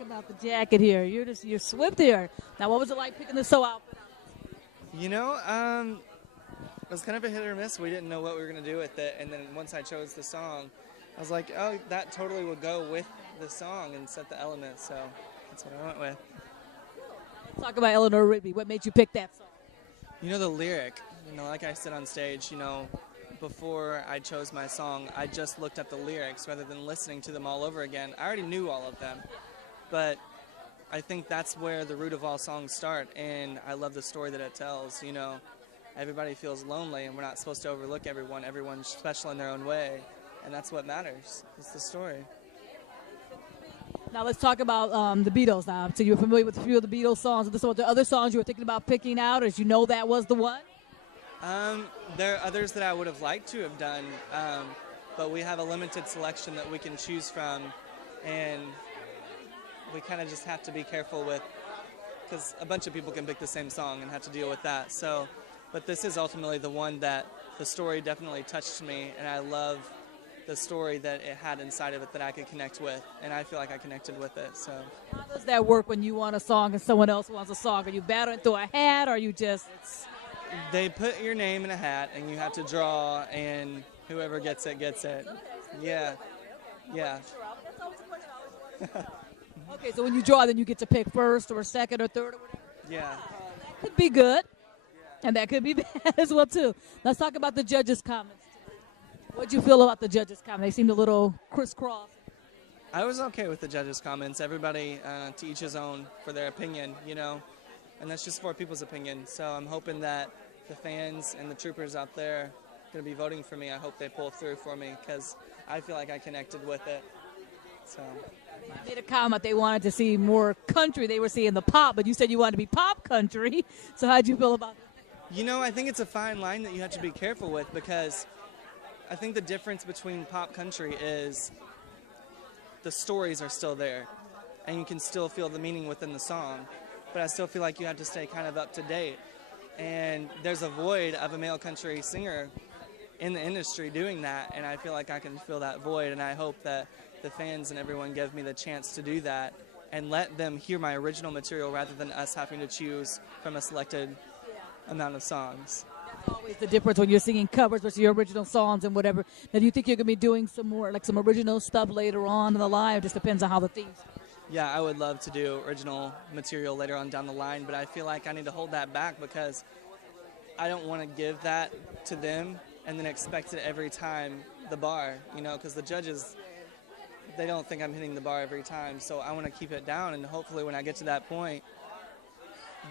About the jacket here. You're swift here. Now, what was it like picking the sew outfit? It was kind of a hit or miss. We didn't know what we were going to do with it. And then once I chose the song, I was like, oh, that totally would go with the song and set the elements. So that's what I went with. Let's talk about Eleanor Rigby. What made you pick that song? The lyric, like I said on stage, before I chose my song, I just looked at the lyrics rather than listening to them all over again. I already knew all of them. But I think that's where the root of all songs start, and I love the story that it tells. Everybody feels lonely, and we're not supposed to overlook everyone. Everyone's special in their own way, and that's what matters. It's the story. Now let's talk about the Beatles now. So you're familiar with a few of the Beatles songs. Are there other songs you were thinking about picking out, or did you know that was the one? There are others that I would have liked to have done, but we have a limited selection that we can choose from, and we kind of just have to be careful with, because a bunch of people can pick the same song and have to deal with that. But this is ultimately the one that the story definitely touched me, and I love the story that it had inside of it that I could connect with, and I feel like I connected with it. So how does that work when you want a song and someone else wants a song? Are you battling through a hat, or are you just... They put your name in a hat, and you have to draw, and whoever gets it, gets it. Yeah. Okay, so when you draw, then you get to pick first or second or third or whatever? Yeah. That could be good, and that could be bad as well, too. Let's talk about the judges' comments. What do you feel about the judges' comments? They seemed a little crisscross. I was okay with the judges' comments. Everybody to each his own for their opinion, and that's just for people's opinion. So I'm hoping that the fans and the troopers out there are going to be voting for me. I hope they pull through for me because I feel like I connected with it. So... They made a comment they wanted to see more country. They were seeing the pop, but you said you wanted to be pop country. So how'd you feel about that? I think it's a fine line that you have to be careful with, because I think the difference between pop country is the stories are still there, and you can still feel the meaning within the song, but I still feel like you have to stay kind of up to date. And there's a void of a male country singer in the industry doing that, and I feel like I can fill that void, and I hope that the fans and everyone give me the chance to do that and let them hear my original material rather than us having to choose from a selected amount of songs. That's always the difference when you're singing covers versus your original songs and whatever. Now, do you think you're going to be doing some more, like some original stuff later on in the line? It just depends on how the themes. Yeah, I would love to do original material later on down the line, but I feel like I need to hold that back because I don't want to give that to them and then expect it every time the bar, because the judges, they don't think I'm hitting the bar every time. So I want to keep it down, and hopefully when I get to that point,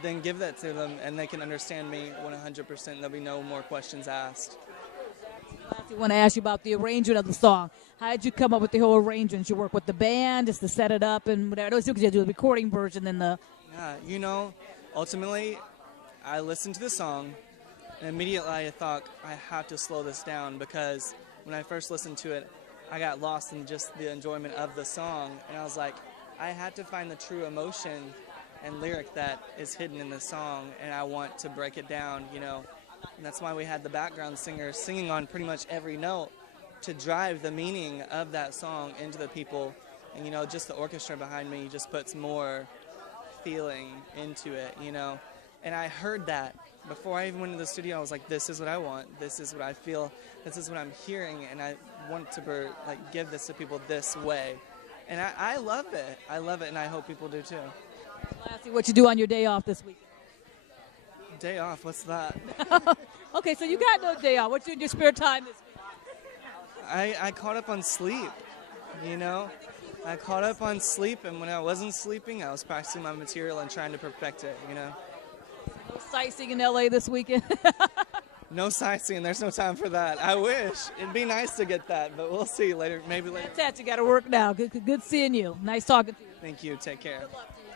then give that to them and they can understand me 100%. There'll be no more questions asked. I want to ask you about the arrangement of the song. How did you come up with the whole arrangement? Did you work with the band just to set it up and whatever? I know you do the recording version and the... Yeah, ultimately, I listened to the song, and immediately I thought, I have to slow this down, because when I first listened to it, I got lost in just the enjoyment of the song, and I was like, I had to find the true emotion and lyric that is hidden in the song, and I want to break it down, and that's why we had the background singer singing on pretty much every note to drive the meaning of that song into the people, and just the orchestra behind me just puts more feeling into it, and I heard that. Before I even went to the studio, I was like, this is what I want, this is what I feel, this is what I'm hearing, and I want to give this to people this way. And I love it. I love it, and I hope people do too. Lastly, what you do on your day off this week? Day off? What's that? Okay, so you got no day off. What you do in your spare time this week? I caught up on sleep, I caught up on sleep, and when I wasn't sleeping, I was practicing my material and trying to perfect it, No sightseeing in L.A. this weekend? No sightseeing. There's no time for that. I wish. It'd be nice to get that, but we'll see later. Maybe later. That's it. You got to work now. Good seeing you. Nice talking to you. Thank you. Take care. Good luck to you.